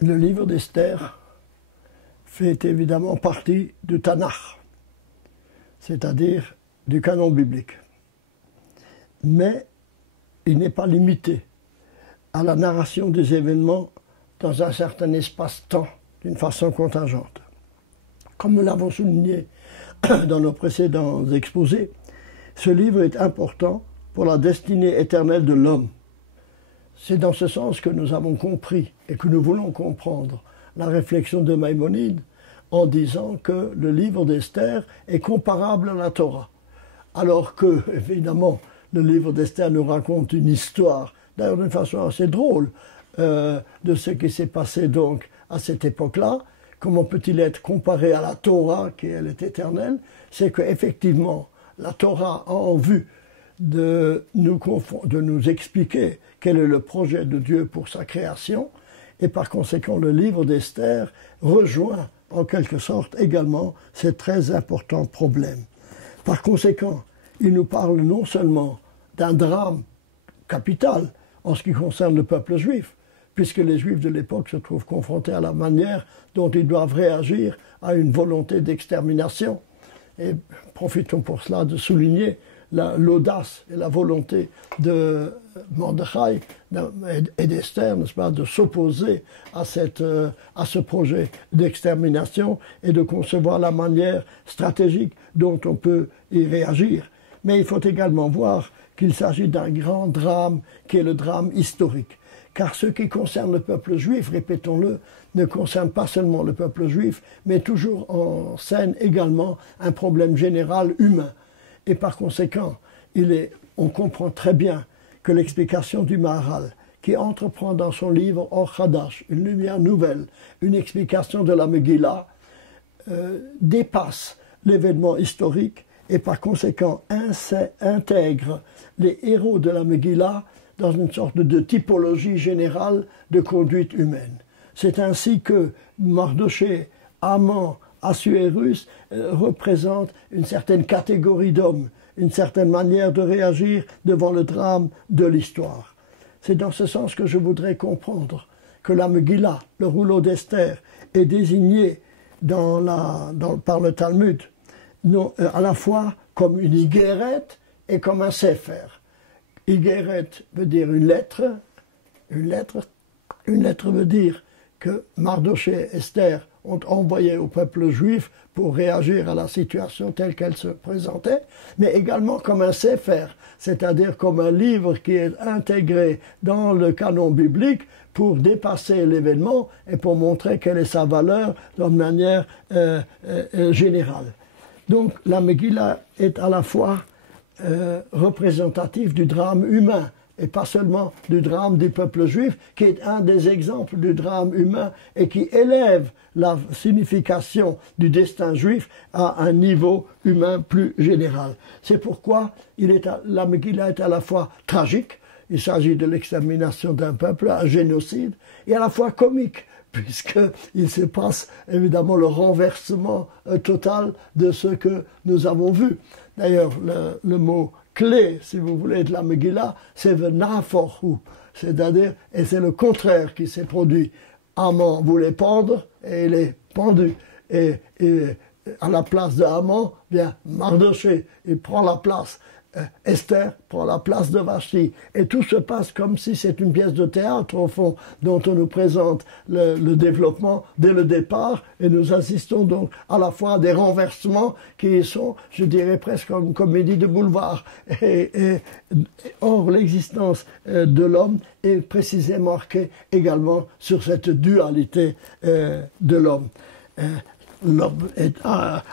Le livre d'Esther fait évidemment partie du Tanakh, c'est-à-dire du canon biblique. Mais il n'est pas limité à la narration des événements dans un certain espace-temps, d'une façon contingente. Comme nous l'avons souligné dans nos précédents exposés, ce livre est important pour la destinée éternelle de l'homme. C'est dans ce sens que nous avons compris et que nous voulons comprendre la réflexion de Maïmonide en disant que le livre d'Esther est comparable à la Torah. Alors que, évidemment, le livre d'Esther nous raconte une histoire, d'ailleurs d'une façon assez drôle, de ce qui s'est passé donc à cette époque-là. Comment peut-il être comparé à la Torah, qui elle est éternelle? C'est qu'effectivement, la Torah a en vue de nous expliquer quel est le projet de Dieu pour sa création, et par conséquent le livre d'Esther rejoint en quelque sorte également ces très importants problèmes. Par conséquent, il nous parle non seulement d'un drame capital en ce qui concerne le peuple juif, puisque les Juifs de l'époque se trouvent confrontés à la manière dont ils doivent réagir à une volonté d'extermination. Et profitons pour cela de souligner l'audace et la volonté de Mordechai et d'Esther, n'est-ce pas, de s'opposer à ce projet d'extermination et de concevoir la manière stratégique dont on peut y réagir. Mais il faut également voir qu'il s'agit d'un grand drame qui est le drame historique. Car ce qui concerne le peuple juif, répétons-le, ne concerne pas seulement le peuple juif, mais toujours en scène également un problème général humain. Et par conséquent, on comprend très bien que l'explication du Maharal, qui entreprend dans son livre Or Hadash, une lumière nouvelle, une explication de la Megillah, dépasse l'événement historique et par conséquent intègre les héros de la Megillah dans une sorte de typologie générale de conduite humaine. C'est ainsi que Mardoché, Haman, Assuérus représentent une certaine catégorie d'hommes, une certaine manière de réagir devant le drame de l'histoire. C'est dans ce sens que je voudrais comprendre que la Megillah, le rouleau d'Esther, est désigné par le Talmud à la fois comme une Igeret et comme un Sefer. Igeret veut dire une lettre veut dire que Mardoché et Esther ont envoyé au peuple juif pour réagir à la situation telle qu'elle se présentait, mais également comme un Sefer, c'est-à-dire comme un livre qui est intégré dans le canon biblique pour dépasser l'événement et pour montrer quelle est sa valeur d'une manière générale. Donc la Megillah est à la fois représentative du drame humain et pas seulement du drame du peuple juif, qui est un des exemples du drame humain et qui élève la signification du destin juif à un niveau humain plus général. C'est pourquoi la Megillah est à la fois tragique, il s'agit de l'extermination d'un peuple, un génocide, et à la fois comique, puisqu'il se passe évidemment le renversement total de ce que nous avons vu. D'ailleurs, le mot clé, si vous voulez, de la Megillah, c'est V'naforhu, c'est-à-dire, et c'est le contraire qui s'est produit. Haman voulait pendre et il est pendu. Et à la place de Haman, vient Mardoché, il prend la place. Esther prend la place de Vashti. Et tout se passe comme si c'est une pièce de théâtre, au fond, dont on nous présente le développement dès le départ. Et nous assistons donc à la fois à des renversements qui sont, je dirais, presque comme une comédie de boulevard. Or, l'existence de l'homme est précisément marquée également sur cette dualité de l'homme. L'homme est à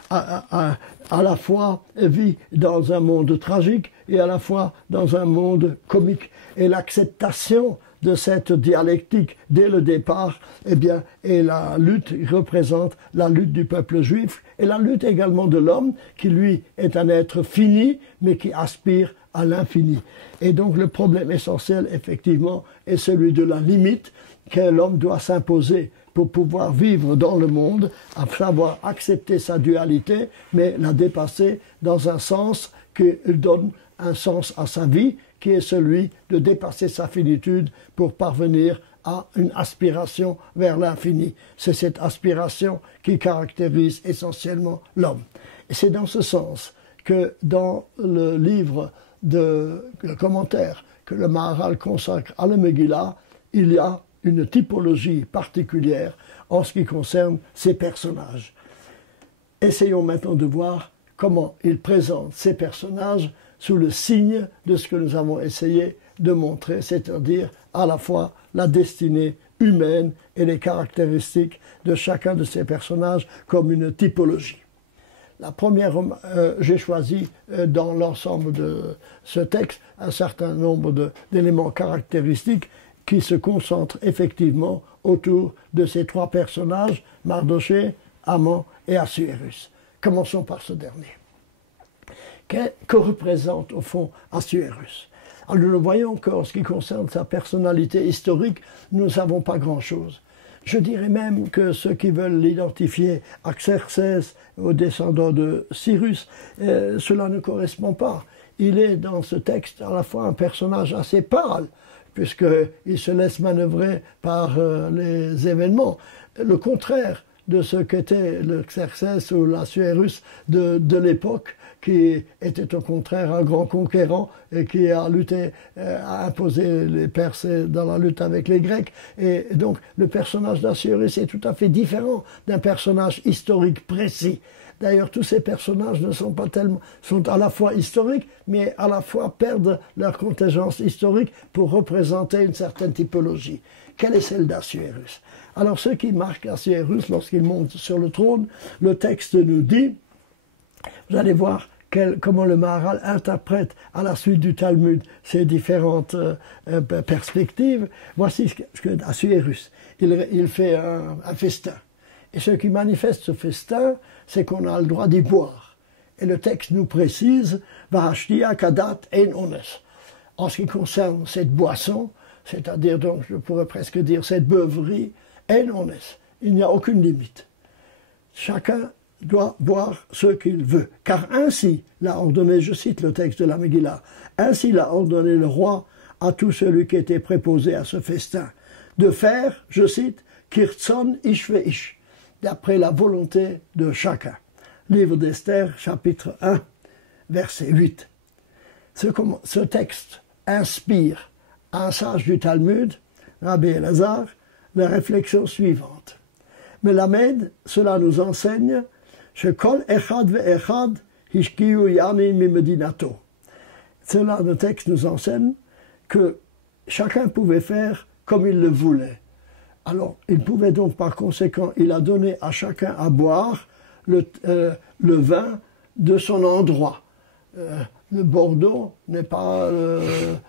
la fois vit dans un monde tragique et à la fois dans un monde comique. Et l'acceptation de cette dialectique dès le départ, eh bien, et la lutte représente la lutte du peuple juif et la lutte également de l'homme qui, lui, est un être fini, mais qui aspire à l'infini. Et donc le problème essentiel, effectivement, est celui de la limite que l'homme doit s'imposer pour pouvoir vivre dans le monde, à savoir accepter sa dualité, mais la dépasser dans un sens qui donne un sens à sa vie, qui est celui de dépasser sa finitude pour parvenir a une aspiration vers l'infini. C'est cette aspiration qui caractérise essentiellement l'homme. Et c'est dans ce sens que dans le livre le commentaire que le Maharal consacre à la Megillah, il y a une typologie particulière en ce qui concerne ces personnages. Essayons maintenant de voir comment il présente ces personnages sous le signe de ce que nous avons essayé de montrer, c'est-à-dire à la fois la destinée humaine et les caractéristiques de chacun de ces personnages comme une typologie. La première, j'ai choisi dans l'ensemble de ce texte un certain nombre d'éléments caractéristiques qui se concentrent effectivement autour de ces trois personnages, Mardoché, Haman et Assuérus. Commençons par ce dernier. Que représente au fond Assuérus? Alors nous le voyons encore, en ce qui concerne sa personnalité historique, nous ne savons pas grand-chose. Je dirais même que ceux qui veulent l'identifier à Xerxès, aux descendants de Cyrus, cela ne correspond pas. Il est dans ce texte à la fois un personnage assez pâle, puisqu'il se laisse manœuvrer par les événements. Le contraire de ce qu'était le Xerxès ou l'Assuérus de l'époque, qui était au contraire un grand conquérant et qui a lutté, a imposé les Perses dans la lutte avec les Grecs. Et donc le personnage d'Assuérus est tout à fait différent d'un personnage historique précis. D'ailleurs, tous ces personnages ne sont pas tellement, sont à la fois historiques, mais à la fois perdent leur contingence historique pour représenter une certaine typologie. Quelle est celle d'Assuérus? Alors, ce qui marque Assuérus lorsqu'il monte sur le trône, le texte nous dit, vous allez voir comment le Maharal interprète à la suite du Talmud ces différentes perspectives. Voici ce que Assuérus, il fait un festin. Et ce qui manifeste ce festin, c'est qu'on a le droit d'y boire. Et le texte nous précise « Vahashtia kadat ein ones ». En ce qui concerne cette boisson, c'est-à-dire donc, je pourrais presque dire cette beuverie, ein ones, il n'y a aucune limite. Chacun doit boire ce qu'il veut. Car ainsi l'a ordonné, je cite le texte de la Megillah, ainsi l'a ordonné le roi à tout celui qui était préposé à ce festin, de faire, je cite, Kirtzon ish ve ish, d'après la volonté de chacun. Livre d'Esther, chapitre 1, verset 8. Ce texte inspire à un sage du Talmud, Rabbi Elazar, la réflexion suivante. Melamed, cela nous enseigne, Shekol echad ve'echad hishkiyu yani mimedinato. Cela, le texte nous enseigne que chacun pouvait faire comme il le voulait. Alors, il pouvait donc, par conséquent, il a donné à chacun à boire le vin de son endroit. Le Bordeaux n'est pas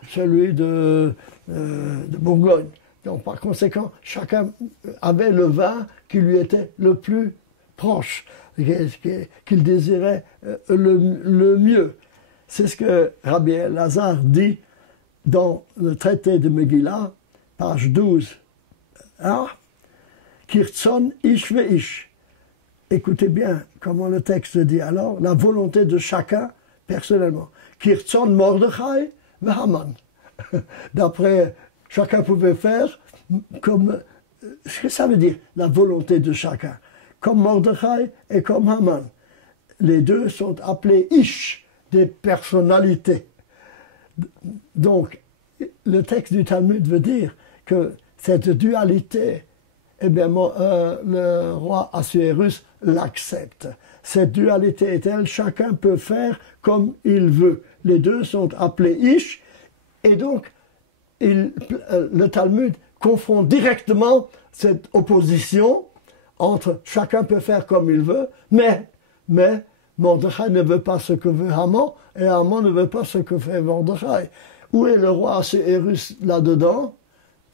celui de Bourgogne. Donc, par conséquent, chacun avait le vin qui lui était le plus proche, qu'il désirait le mieux. C'est ce que Rabbi Elazar dit dans le traité de Megillah, page 12. Ah, Kirtzon ish ve ish. Écoutez bien comment le texte dit alors, la volonté de chacun personnellement. Kirtzon Mordechai ve Haman. D'après, chacun pouvait faire comme, ce que ça veut dire, la volonté de chacun. Comme Mordechai et comme Haman. Les deux sont appelés ish, des personnalités. Donc, le texte du Talmud veut dire que cette dualité, eh bien, le roi Assuérus l'accepte. Cette dualité est telle, chacun peut faire comme il veut. Les deux sont appelés ish, et donc le Talmud confond directement cette opposition entre chacun peut faire comme il veut, mais Mordechai ne veut pas ce que veut Haman, et Haman ne veut pas ce que fait Mordechai. Où est le roi Assuérus là-dedans?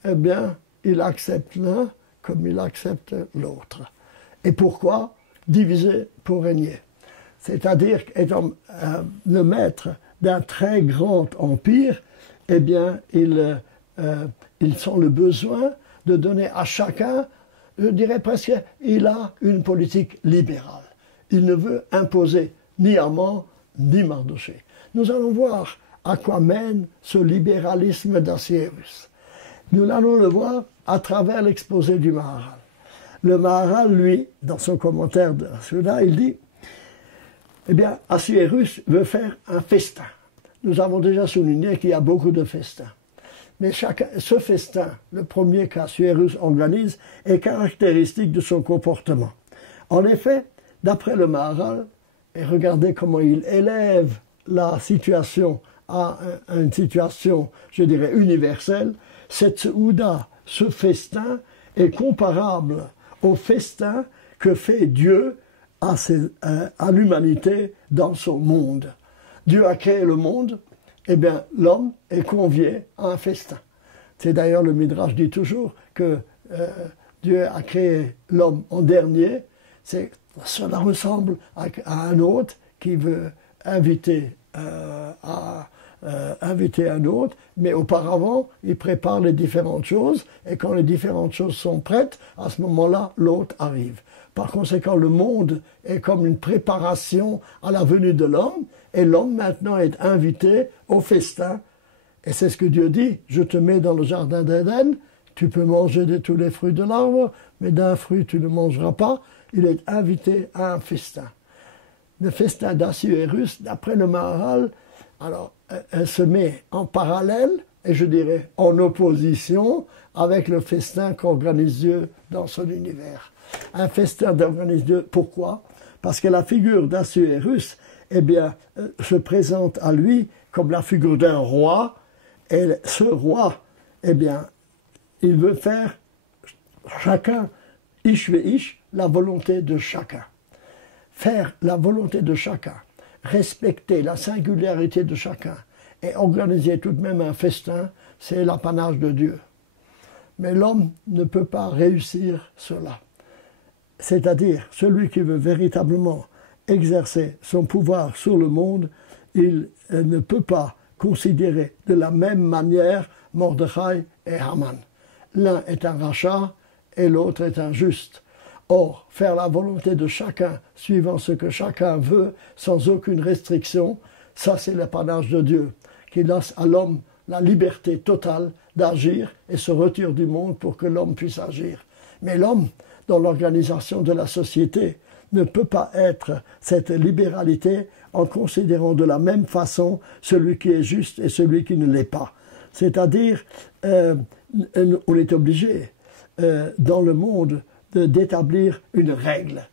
Eh bien, il accepte l'un comme il accepte l'autre. Et pourquoi? Diviser pour régner. C'est-à-dire qu'étant le maître d'un très grand empire, eh bien, ils ont le besoin de donner à chacun, je dirais presque, il a une politique libérale. Il ne veut imposer ni Haman, ni Mardoché. Nous allons voir à quoi mène ce libéralisme d'Assuérus. Nous allons le voir à travers l'exposé du Maharal. Le Maharal, lui, dans son commentaire de celui-là, il dit, eh bien, Assuérus veut faire un festin. Nous avons déjà souligné qu'il y a beaucoup de festins. Mais ce festin, le premier qu'Assuérus organise, est caractéristique de son comportement. En effet, d'après le Maharal, et regardez comment il élève la situation à une situation, je dirais, universelle, cette Seouda, ce festin, est comparable au festin que fait Dieu à l'humanité dans son monde. Dieu a créé le monde, eh bien l'homme est convié à un festin. C'est d'ailleurs le Midrash dit toujours que Dieu a créé l'homme en dernier. Cela ressemble à un hôte qui veut inviter un autre, mais auparavant, il prépare les différentes choses, et quand les différentes choses sont prêtes, à ce moment-là, l'hôte arrive. Par conséquent, le monde est comme une préparation à la venue de l'homme, et l'homme maintenant est invité au festin. Et c'est ce que Dieu dit, je te mets dans le jardin d'Éden, tu peux manger de tous les fruits de l'arbre, mais d'un fruit tu ne mangeras pas. Il est invité à un festin. Le festin d'Assuérus, d'après le Maharal, alors, elle se met en parallèle, et je dirais en opposition, avec le festin qu'organise Dieu dans son univers. Un festin d'organise Dieu, pourquoi? Parce que la figure d'Assuérus, eh bien, se présente à lui comme la figure d'un roi, et ce roi, eh bien, il veut faire chacun, ish ve ish, la volonté de chacun. Faire la volonté de chacun, respecter la singularité de chacun et organiser tout de même un festin, c'est l'apanage de Dieu. Mais l'homme ne peut pas réussir cela. C'est-à-dire, celui qui veut véritablement exercer son pouvoir sur le monde, il ne peut pas considérer de la même manière Mordechai et Haman. L'un est un rachat et l'autre est un juste. Or, faire la volonté de chacun, suivant ce que chacun veut, sans aucune restriction, ça c'est l'apanage de Dieu, qui laisse à l'homme la liberté totale d'agir et se retire du monde pour que l'homme puisse agir. Mais l'homme, dans l'organisation de la société, ne peut pas être cette libéralité en considérant de la même façon celui qui est juste et celui qui ne l'est pas. C'est-à-dire, on est obligé, dans le monde, d'établir une règle.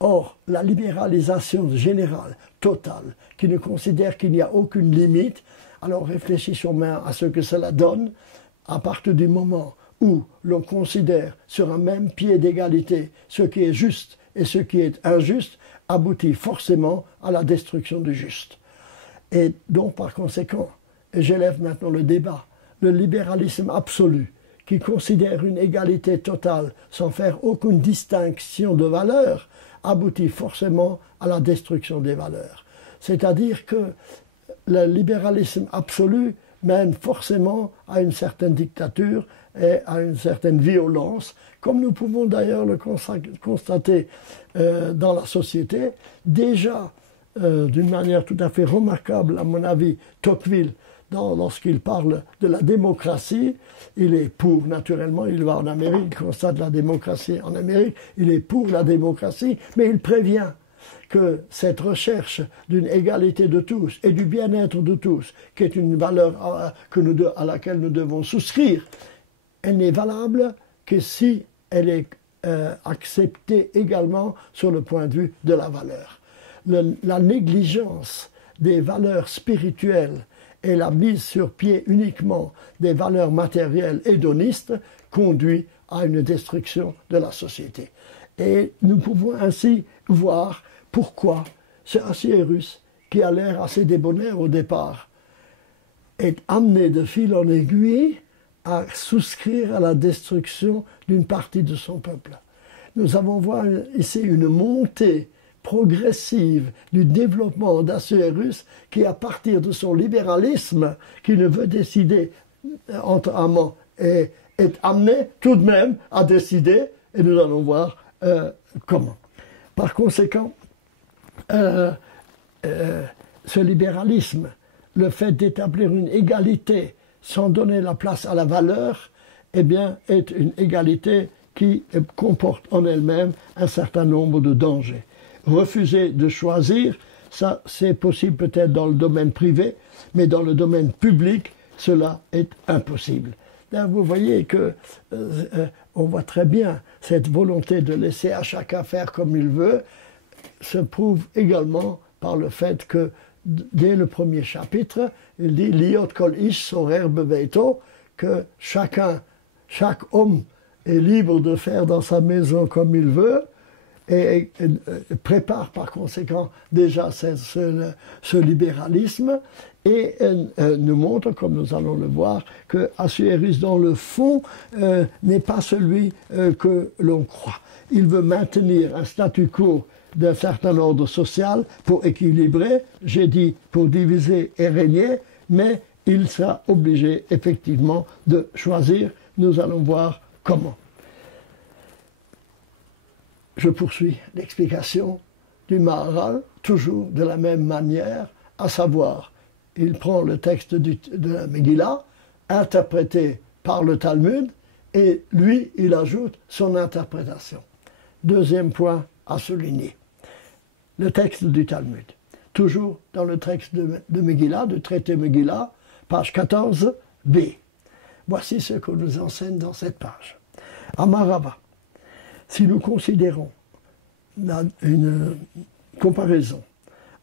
Or, la libéralisation générale, totale, qui ne considère qu'il n'y a aucune limite, alors réfléchissons bien à ce que cela donne à partir du moment où l'on considère sur un même pied d'égalité ce qui est juste et ce qui est injuste, aboutit forcément à la destruction du juste. Et donc, par conséquent, et j'élève maintenant le débat, le libéralisme absolu, qui considère une égalité totale sans faire aucune distinction de valeurs, aboutit forcément à la destruction des valeurs. C'est-à-dire que le libéralisme absolu mène forcément à une certaine dictature et à une certaine violence, comme nous pouvons d'ailleurs le constater dans la société. Déjà, d'une manière tout à fait remarquable, à mon avis, Tocqueville, lorsqu'il parle de la démocratie, il est pour, naturellement, il va en Amérique, il constate la démocratie en Amérique, il est pour la démocratie, mais il prévient que cette recherche d'une égalité de tous et du bien-être de tous, qui est une valeur à laquelle nous devons souscrire, elle n'est valable que si elle est acceptée également sur le point de vue de la valeur. La négligence des valeurs spirituelles et la mise sur pied uniquement des valeurs matérielles hédonistes conduit à une destruction de la société. Et nous pouvons ainsi voir pourquoi ce Assuérus, qui a l'air assez débonnaire au départ, est amené de fil en aiguille à souscrire à la destruction d'une partie de son peuple. Nous avons vu ici une montée progressive du développement d'Assuérus qui, à partir de son libéralisme, qui ne veut décider entre amants, est amené tout de même à décider, et nous allons voir comment. Par conséquent, ce libéralisme, le fait d'établir une égalité sans donner la place à la valeur, eh bien, est une égalité qui comporte en elle-même un certain nombre de dangers. Refuser de choisir, ça c'est possible peut-être dans le domaine privé, mais dans le domaine public, cela est impossible. Là, vous voyez que on voit très bien cette volonté de laisser à chacun faire comme il veut se prouve également par le fait que dès le premier chapitre, il dit Liot kol ish sorer beveito, que chaque homme est libre de faire dans sa maison comme il veut et prépare par conséquent déjà ce libéralisme et nous montre, comme nous allons le voir, que Assuérus dans le fond n'est pas celui que l'on croit. Il veut maintenir un statu quo d'un certain ordre social pour équilibrer, j'ai dit pour diviser et régner, mais il sera obligé effectivement de choisir. Nous allons voir comment. Je poursuis l'explication du Maharal, toujours de la même manière, à savoir, il prend le texte de la Megillah, interprété par le Talmud, et lui, il ajoute son interprétation. Deuxième point à souligner, le texte du Talmud. Toujours dans le texte de Megillah, du traité Megillah, page 14b. Voici ce que nous enseigne dans cette page. Amarava. Si nous considérons une comparaison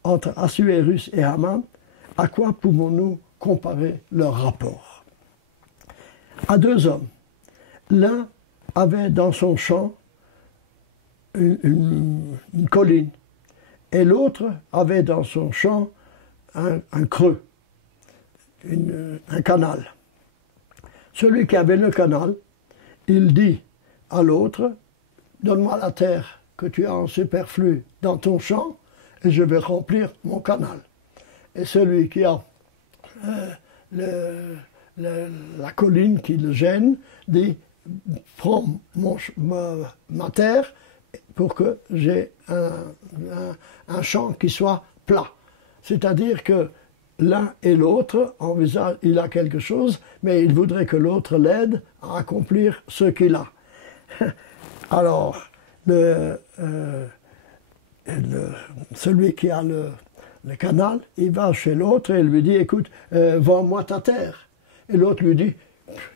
entre Assuérus et Haman, à quoi pouvons-nous comparer leur rapport? À deux hommes. L'un avait dans son champ une colline et l'autre avait dans son champ un creux, un canal. Celui qui avait le canal, il dit à l'autre, donne-moi la terre que tu as en superflu dans ton champ et je vais remplir mon canal. Et celui qui a la colline qui le gêne dit, prends ma terre pour que j'ai un champ qui soit plat. C'est-à-dire que l'un et l'autre envisagent, il a quelque chose, mais il voudrait que l'autre l'aide à accomplir ce qu'il a. Alors, celui qui a le canal, il va chez l'autre et il lui dit, écoute, vends-moi ta terre. Et l'autre lui dit,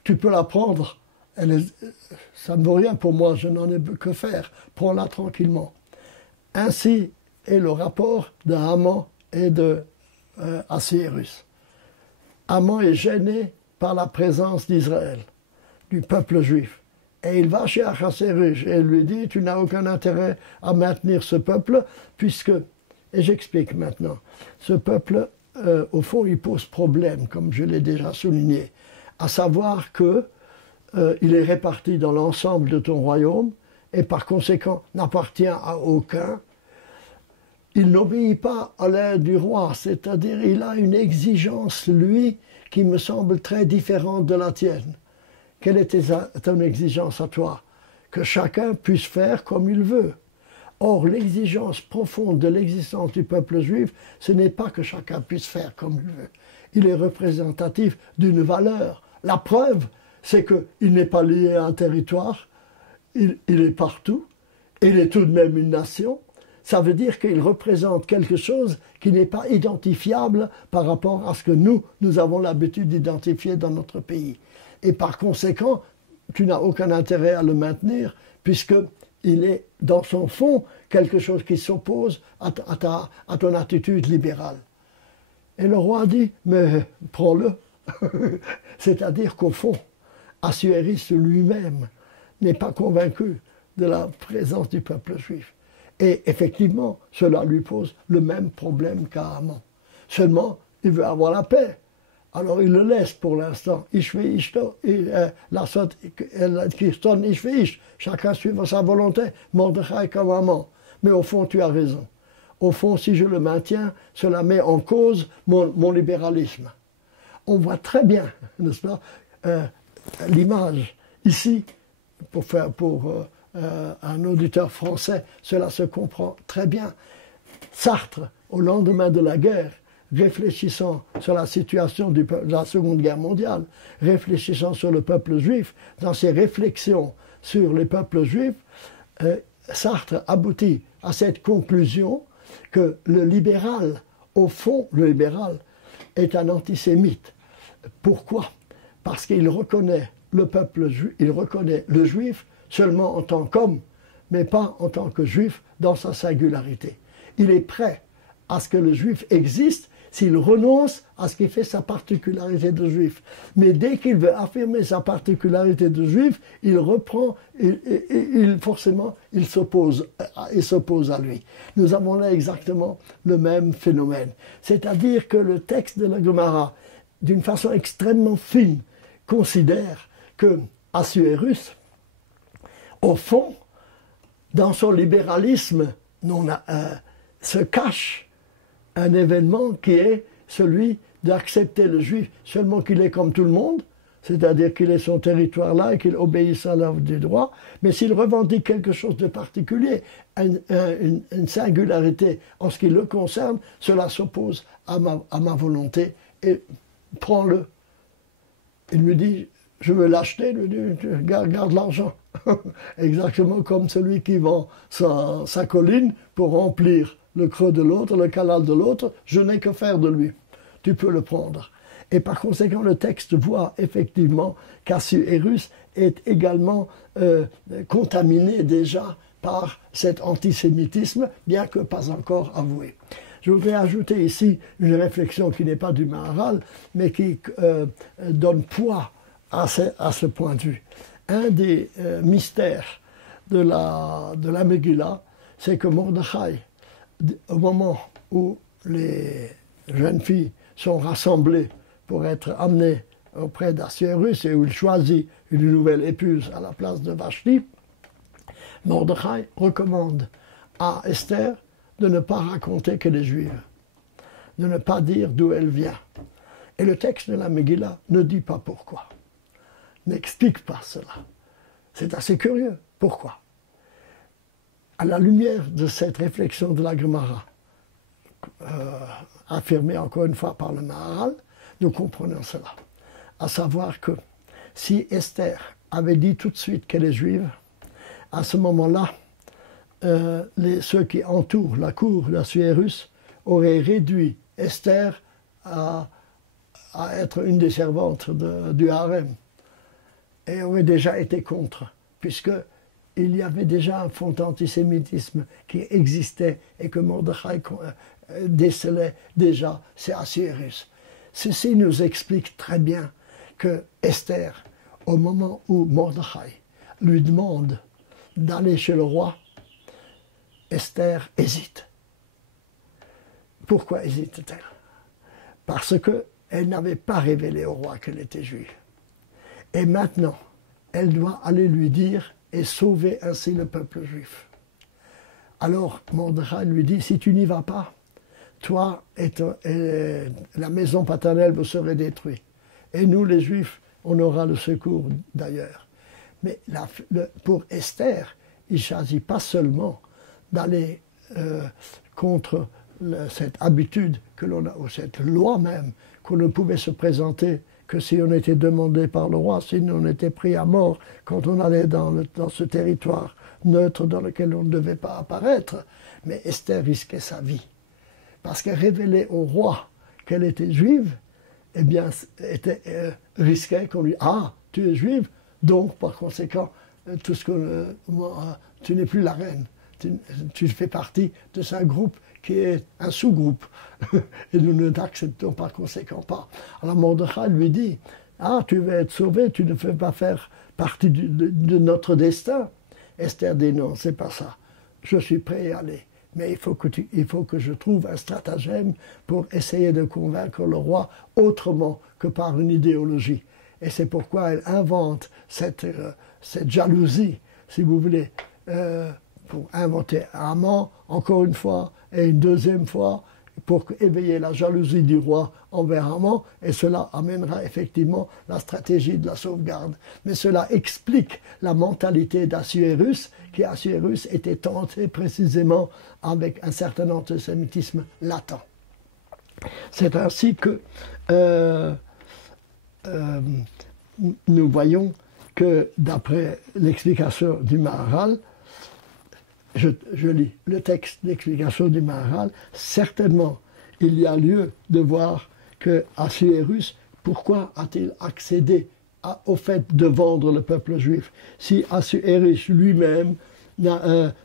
tu peux la prendre, ça ne vaut rien pour moi, je n'en ai que faire, prends-la tranquillement. Ainsi est le rapport de Haman et de Assuérus. Haman est gêné par la présence d'Israël, du peuple juif. Et il va chez Assuérus et lui dit, tu n'as aucun intérêt à maintenir ce peuple, puisque, et j'explique maintenant, ce peuple, au fond, il pose problème, comme je l'ai déjà souligné, à savoir que il est réparti dans l'ensemble de ton royaume et par conséquent n'appartient à aucun. Il n'obéit pas à l'aide du roi, c'est-à-dire il a une exigence, lui, qui me semble très différente de la tienne. Quelle est ton exigence à toi? Que chacun puisse faire comme il veut. Or, l'exigence profonde de l'existence du peuple juif, ce n'est pas que chacun puisse faire comme il veut. Il est représentatif d'une valeur. La preuve, c'est qu'il n'est pas lié à un territoire, il est partout, et il est tout de même une nation. Ça veut dire qu'il représente quelque chose qui n'est pas identifiable par rapport à ce que nous avons l'habitude d'identifier dans notre pays. Et par conséquent, tu n'as aucun intérêt à le maintenir, puisqu'il est dans son fond quelque chose qui s'oppose à ton attitude libérale. Et le roi dit, mais prends-le. C'est-à-dire qu'au fond, Assuérus lui-même n'est pas convaincu de la présence du peuple juif. Et effectivement, cela lui pose le même problème qu'à Haman. Seulement, il veut avoir la paix. Alors il le laisse pour l'instant. Chacun suivant sa volonté. Mordechai comme Haman. Mais au fond, tu as raison. Au fond, si je le maintiens, cela met en cause mon libéralisme. On voit très bien, n'est-ce pas, l'image. Ici, pour un auditeur français, cela se comprend très bien. Sartre, au lendemain de la guerre, réfléchissant sur la situation de la Seconde Guerre mondiale, réfléchissant sur le peuple juif, dans ses réflexions sur les peuples juifs, Sartre aboutit à cette conclusion que le libéral, au fond, le libéral est un antisémite. Pourquoi? Parce qu'il reconnaît le peuple juif, il reconnaît le juif seulement en tant qu'homme, mais pas en tant que juif dans sa singularité. Il est prêt à ce que le juif existe s'il renonce à ce qui fait sa particularité de juif. Mais dès qu'il veut affirmer sa particularité de juif, il reprend, forcément, il s'oppose à lui. Nous avons là exactement le même phénomène. C'est-à-dire que le texte de la Gemara, d'une façon extrêmement fine, considère que Assuérus, au fond, dans son libéralisme, se cache un événement qui est celui d'accepter le juif seulement qu'il est comme tout le monde, c'est-à-dire qu'il ait son territoire là et qu'il obéisse à l'ordre du droit, mais s'il revendique quelque chose de particulier, une singularité en ce qui le concerne, cela s'oppose à ma volonté et prends-le. Il me dit, je veux l'acheter, il me dit, garde l'argent. Exactement comme celui qui vend sa colline pour remplir le creux de l'autre, le canal de l'autre, je n'ai que faire de lui. Tu peux le prendre. Et par conséquent, le texte voit effectivement qu'Assuérus est également contaminé déjà par cet antisémitisme, bien que pas encore avoué. Je voudrais ajouter ici une réflexion qui n'est pas du Maharal, mais qui donne poids à ce point de vue. Un des mystères de la Megillah, c'est que Mordechai, au moment où les jeunes filles sont rassemblées pour être amenées auprès d'Assuérus et où il choisit une nouvelle épouse à la place de Vashti, Mordechai recommande à Esther de ne pas raconter qu'elle est juive, de ne pas dire d'où elle vient. Et le texte de la Megillah ne dit pas pourquoi, n'explique pas cela. C'est assez curieux. Pourquoi? À la lumière de cette réflexion de la Gemara, affirmée encore une fois par le Maharal, nous comprenons cela. À savoir que si Esther avait dit tout de suite qu'elle est juive, à ce moment-là, ceux qui entourent la cour d'Assuérus auraient réduit Esther à être une des servantes du harem et auraient déjà été contre, puisqu'il y avait déjà un fond d'antisémitisme qui existait et que Mordechai décelait déjà, c'est Assuérus. Ceci nous explique très bien que Esther, au moment où Mordechai lui demande d'aller chez le roi, Esther hésite. Pourquoi hésite-t-elle? Parce qu'elle n'avait pas révélé au roi qu'elle était juive. Et maintenant, elle doit aller lui dire et sauver ainsi le peuple juif. Alors Mordechai lui dit, si tu n'y vas pas, toi et la maison paternelle vous serez détruite. Et nous, les Juifs, on aura le secours d'ailleurs. Mais pour Esther, il ne s'agit pas seulement d'aller contre cette habitude que l'on a, ou cette loi même, qu'on ne pouvait se présenter que si on était demandé par le roi, sinon on était pris à mort quand on allait dans ce territoire neutre dans lequel on ne devait pas apparaître. Mais Esther risquait sa vie. Parce qu'elle révélait au roi qu'elle était juive, eh bien, risquait qu'on lui « Ah, tu es juive, donc par conséquent, tu n'es plus la reine. Tu fais partie de ce groupe qui est un sous-groupe. Et nous ne t'acceptons par conséquent pas. » Alors Mordechai lui dit « Ah, tu veux être sauvé, tu ne veux pas faire partie de notre destin. » Esther dit « Non, c'est pas ça. Je suis prêt à y aller. Mais il faut que je trouve un stratagème pour essayer de convaincre le roi autrement que par une idéologie. » Et c'est pourquoi elle invente cette jalousie, si vous voulez, pour inventer un amant, encore une fois, et une deuxième fois, pour éveiller la jalousie du roi envers Haman, et cela amènera effectivement la stratégie de la sauvegarde. Mais cela explique la mentalité d'Assuérus, qui Assuérus était tenté précisément avec un certain antisémitisme latent. C'est ainsi que nous voyons que d'après l'explication du Maharal, je lis le texte d'explication du Maharal, certainement il y a lieu de voir que Assuérus, pourquoi a-t-il accédé au fait de vendre le peuple juif si Assuérus lui-même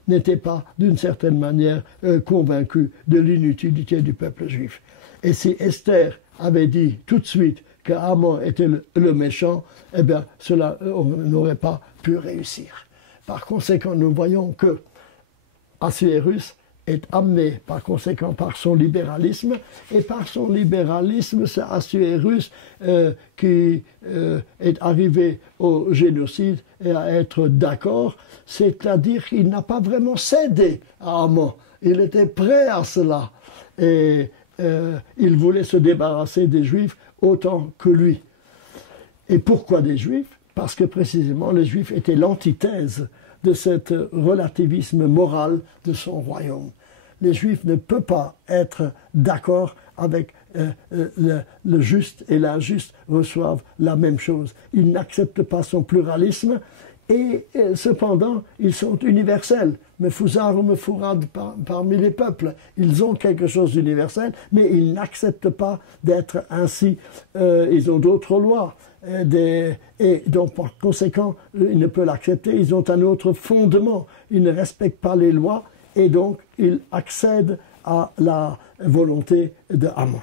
n'était pas d'une certaine manière convaincu de l'inutilité du peuple juif. Et si Esther avait dit tout de suite que Haman était le méchant, eh bien cela n'aurait pas pu réussir. Par conséquent, nous voyons que Assuérus est amené par conséquent par son libéralisme, et par son libéralisme, c'est Assuérus qui est arrivé au génocide et à être d'accord, c'est-à-dire qu'il n'a pas vraiment cédé à Haman, il était prêt à cela, et il voulait se débarrasser des Juifs autant que lui. Et pourquoi des Juifs? Parce que précisément les Juifs étaient l'antithèse de cet relativisme moral de son royaume. Les Juifs ne peuvent pas être d'accord avec le juste et l'injuste reçoivent la même chose. Ils n'acceptent pas son pluralisme et cependant ils sont universels. Mefuzar ou Mefourad parmi les peuples, ils ont quelque chose d'universel, mais ils n'acceptent pas d'être ainsi. Ils ont d'autres lois. Et donc par conséquent, ils ne peuvent l'accepter, ils ont un autre fondement, ils ne respectent pas les lois et donc ils accèdent à la volonté de Haman.